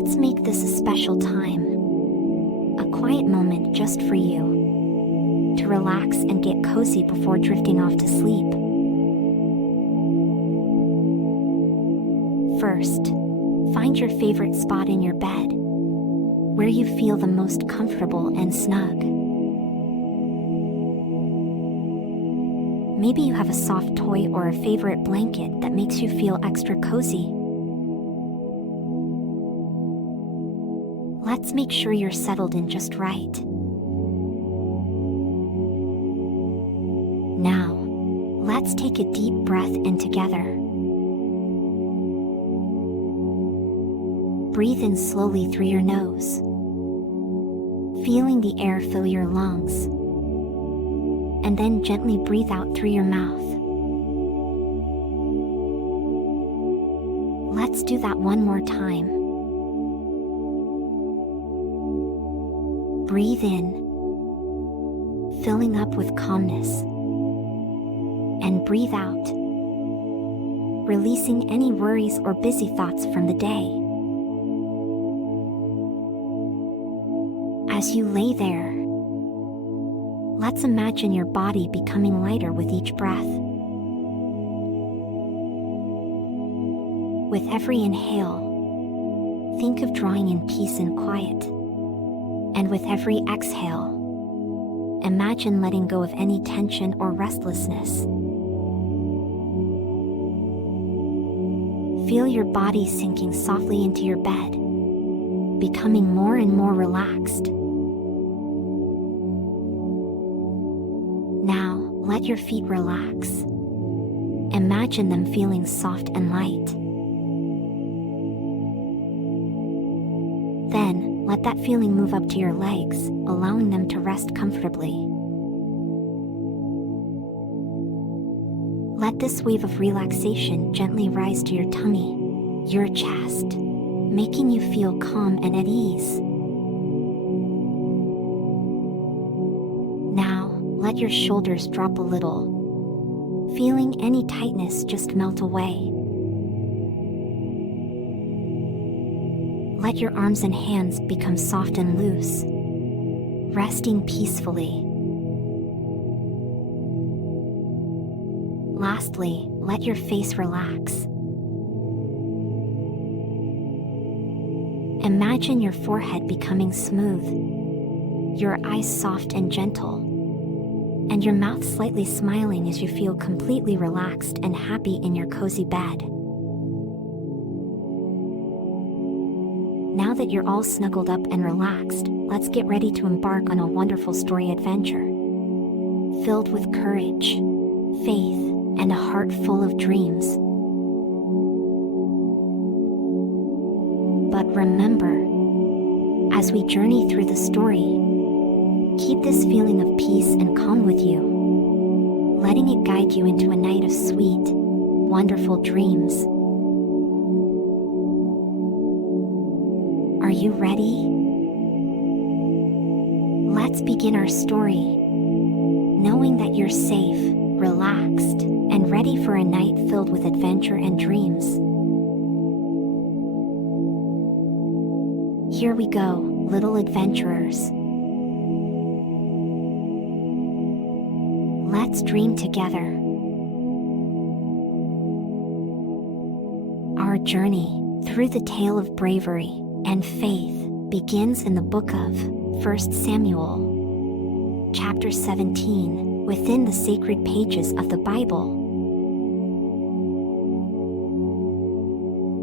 Let's make this a special time, a quiet moment just for you, to relax and get cozy before drifting off to sleep. First, find your favorite spot in your bed, where you feel the most comfortable and snug. Maybe you have a soft toy or a favorite blanket that makes you feel extra cozy. Let's make sure you're settled in just right. Now, let's take a deep breath in together. Breathe in slowly through your nose, feeling the air fill your lungs, and then gently breathe out through your mouth. Let's do that one more time. Breathe in, filling up with calmness, and breathe out, releasing any worries or busy thoughts from the day. As you lay there, let's imagine your body becoming lighter with each breath. With every inhale, think of drawing in peace and quiet. And with every exhale, imagine letting go of any tension or restlessness. Feel your body sinking softly into your bed, becoming more and more relaxed. Now, let your feet relax. Imagine them feeling soft and light. Then, let that feeling move up to your legs, allowing them to rest comfortably. Let this wave of relaxation gently rise to your tummy, your chest, making you feel calm and at ease. Now, let your shoulders drop a little, feeling any tightness just melt away. Let your arms and hands become soft and loose, resting peacefully. Lastly, let your face relax. Imagine your forehead becoming smooth, your eyes soft and gentle, and your mouth slightly smiling as you feel completely relaxed and happy in your cozy bed. Now that you're all snuggled up and relaxed, let's get ready to embark on a wonderful story adventure, filled with courage, faith, and a heart full of dreams. But remember, as we journey through the story, keep this feeling of peace and calm with you, letting it guide you into a night of sweet, wonderful dreams. Are you ready? Let's begin our story, knowing that you're safe, relaxed, and ready for a night filled with adventure and dreams. Here we go, little adventurers. Let's dream together. Our journey through the tale of bravery and faith begins in the book of 1 Samuel, chapter 17, within the sacred pages of the Bible.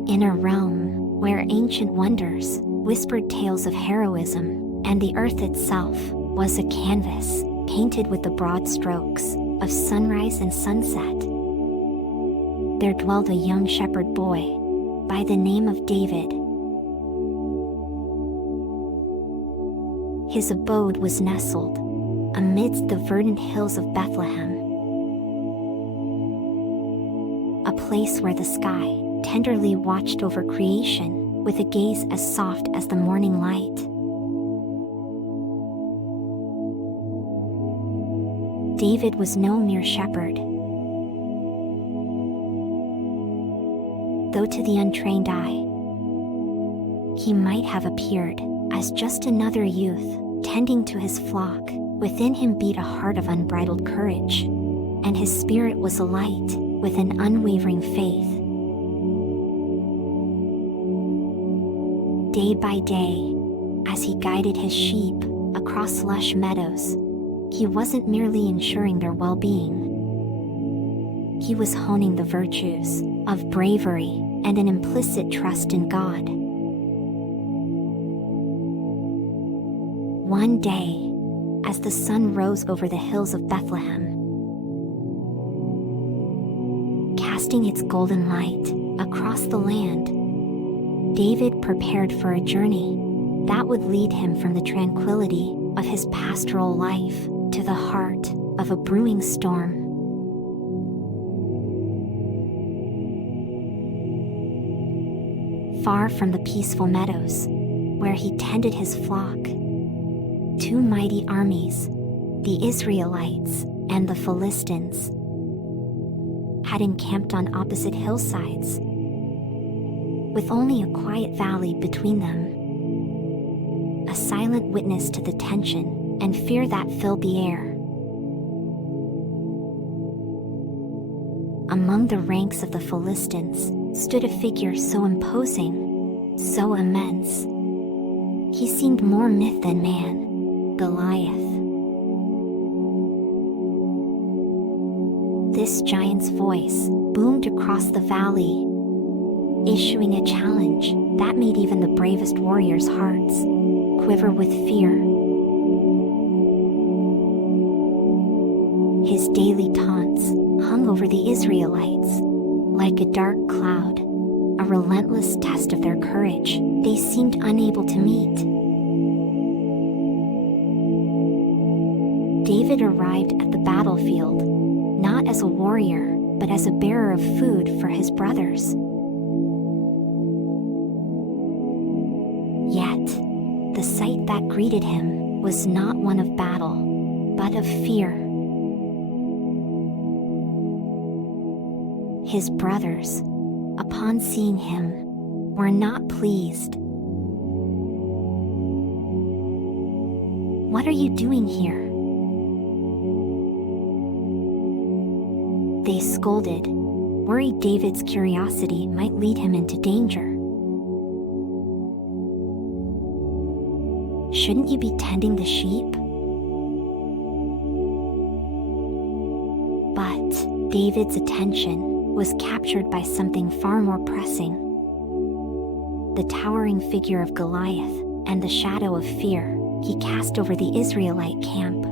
In a realm where ancient wonders whispered tales of heroism, and the earth itself was a canvas painted with the broad strokes of sunrise and sunset, there dwelled a young shepherd boy by the name of David. His abode was nestled amidst the verdant hills of Bethlehem, a place where the sky tenderly watched over creation with a gaze as soft as the morning light. David was no mere shepherd. Though to the untrained eye, he might have appeared as just another youth tending to his flock, within him beat a heart of unbridled courage, and his spirit was alight with an unwavering faith. Day by day, as he guided his sheep across lush meadows, he wasn't merely ensuring their well-being. He was honing the virtues of bravery and an implicit trust in God. One day, as the sun rose over the hills of Bethlehem, casting its golden light across the land, David prepared for a journey that would lead him from the tranquility of his pastoral life to the heart of a brewing storm. Far from the peaceful meadows where he tended his flock, two mighty armies, the Israelites and the Philistines, had encamped on opposite hillsides, with only a quiet valley between them, a silent witness to the tension and fear that filled the air. Among the ranks of the Philistines stood a figure so imposing, so immense. He seemed more myth than man, Goliath. This giant's voice boomed across the valley, issuing a challenge that made even the bravest warriors' hearts quiver with fear. His daily taunts hung over the Israelites like a dark cloud, a relentless test of their courage they seemed unable to meet. David arrived at the battlefield not as a warrior, but as a bearer of food for his brothers. Yet, the sight that greeted him was not one of battle, but of fear. His brothers, upon seeing him, were not pleased. "What are you doing here?" they scolded, worried David's curiosity might lead him into danger. "Shouldn't you be tending the sheep?" But David's attention was captured by something far more pressing: the towering figure of Goliath and the shadow of fear he cast over the Israelite camp.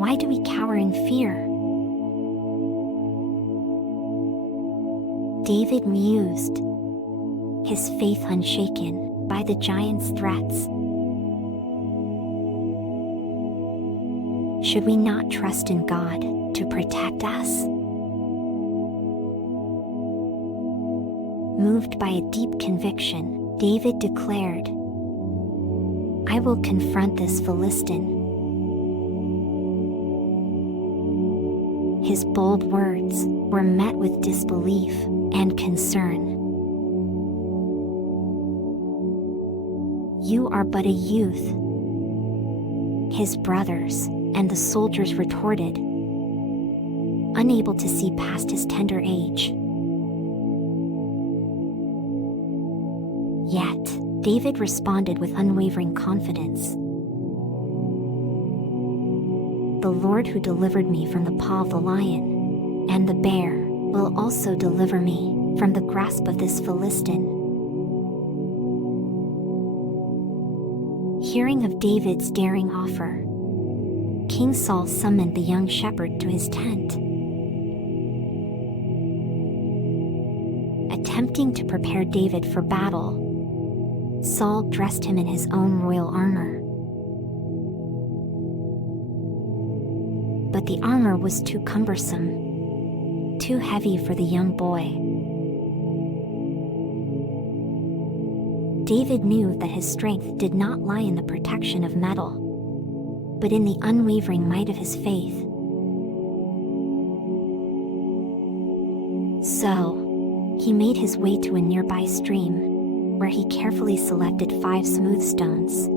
Why do we cower in fear? David mused, his faith unshaken by the giant's threats. Should we not trust in God to protect us? Moved by a deep conviction, David declared, "I will confront this Philistine." His bold words were met with disbelief and concern. "You are but a youth," his brothers and the soldiers retorted, unable to see past his tender age. Yet, David responded with unwavering confidence. "The Lord who delivered me from the paw of the lion and the bear will also deliver me from the grasp of this Philistine." Hearing of David's daring offer, King Saul summoned the young shepherd to his tent. Attempting to prepare David for battle, Saul dressed him in his own royal armor. But the armor was too cumbersome, too heavy for the young boy. David knew that his strength did not lie in the protection of metal, but in the unwavering might of his faith. So, He made his way to a nearby stream, where he carefully selected 5 smooth stones,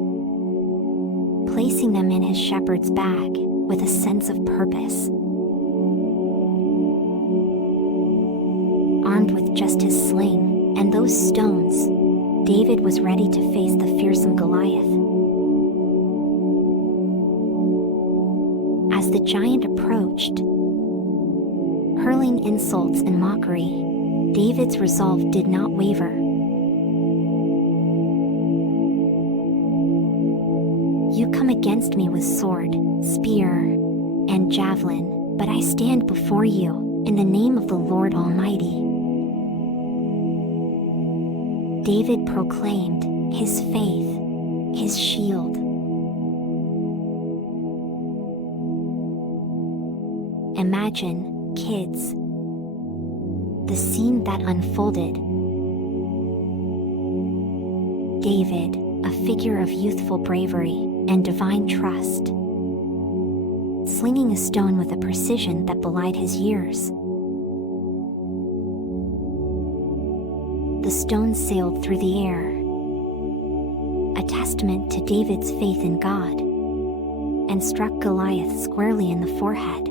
placing them in his shepherd's bag with a sense of purpose. Armed with just his sling and those stones, David was ready to face the fearsome Goliath. As the giant approached, hurling insults and mockery, David's resolve did not waver. You come against me with sword, spear, and javelin, but I stand before you in the name of the Lord Almighty. David proclaimed his faith, his shield. Imagine, kids, the scene that unfolded. David, a figure of youthful bravery and divine trust, slinging a stone with a precision that belied his years. The stone sailed through the air, a testament to David's faith in God, and struck Goliath squarely in the forehead.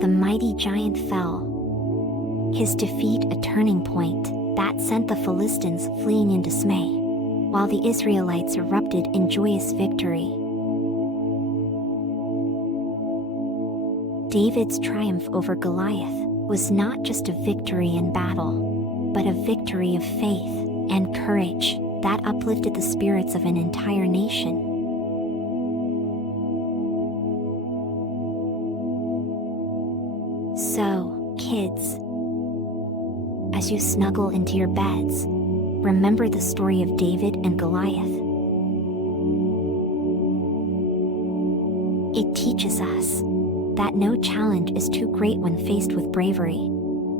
The mighty giant fell, his defeat a turning point that sent the Philistines fleeing in dismay, while the Israelites erupted in joyous victory. David's triumph over Goliath was not just a victory in battle, but a victory of faith and courage that uplifted the spirits of an entire nation. So, kids, as you snuggle into your beds, remember the story of David and Goliath. It teaches us that no challenge is too great when faced with bravery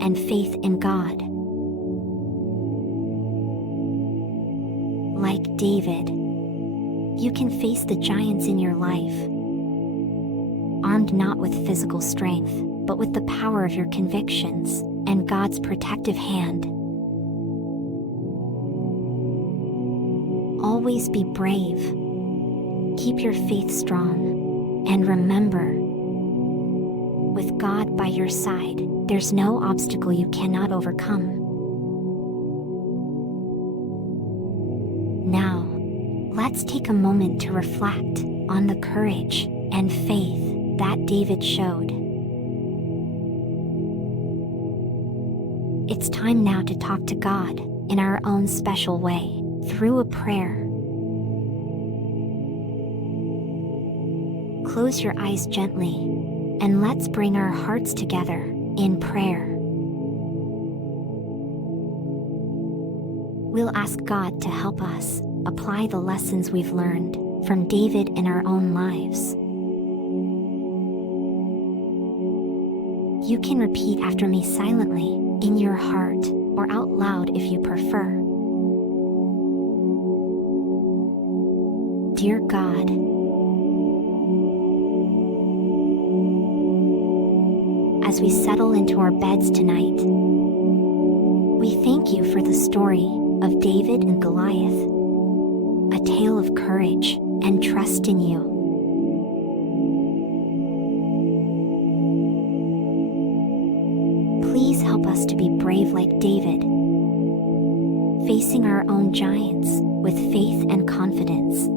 and faith in God. Like David, you can face the giants in your life, armed not with physical strength, but with the power of your convictions and God's protective hand. Always be brave, keep your faith strong, and remember, with God by your side, there's no obstacle you cannot overcome. Now, let's take a moment to reflect on the courage and faith that David showed. It's time now to talk to God in our own special way, through a prayer. Close your eyes gently, and let's bring our hearts together in prayer. We'll ask God to help us apply the lessons we've learned from David in our own lives. You can repeat after me silently, in your heart, or out loud if you prefer. Dear God, as we settle into our beds tonight, we thank you for the story of David and Goliath, a tale of courage and trust in you. Please help us to be brave like David, facing our own giants with faith and confidence.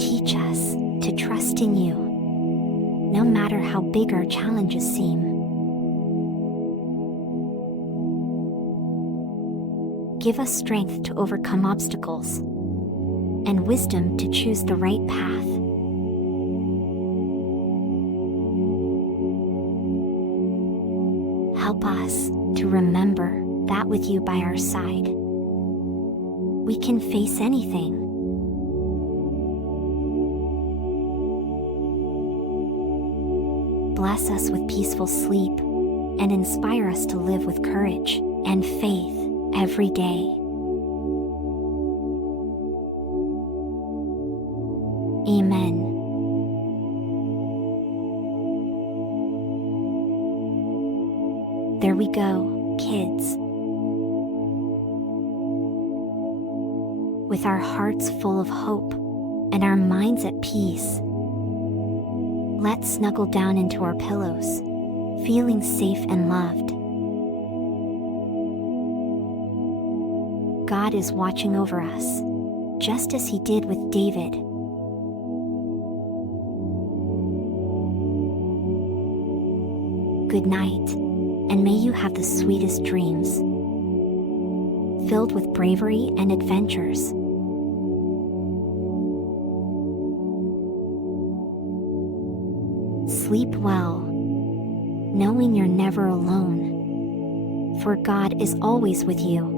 Teach us to trust in you, no matter how big our challenges seem. Give us strength to overcome obstacles and wisdom to choose the right path. Help us to remember that with you by our side, we can face anything. Bless us with peaceful sleep and inspire us to live with courage and faith every day. Amen. Amen. There we go, kids. With our hearts full of hope and our minds at peace, let's snuggle down into our pillows, feeling safe and loved. God is watching over us, just as He did with David. Good night, and may you have the sweetest dreams, filled with bravery and adventures. Sleep well, knowing you're never alone, for God is always with you.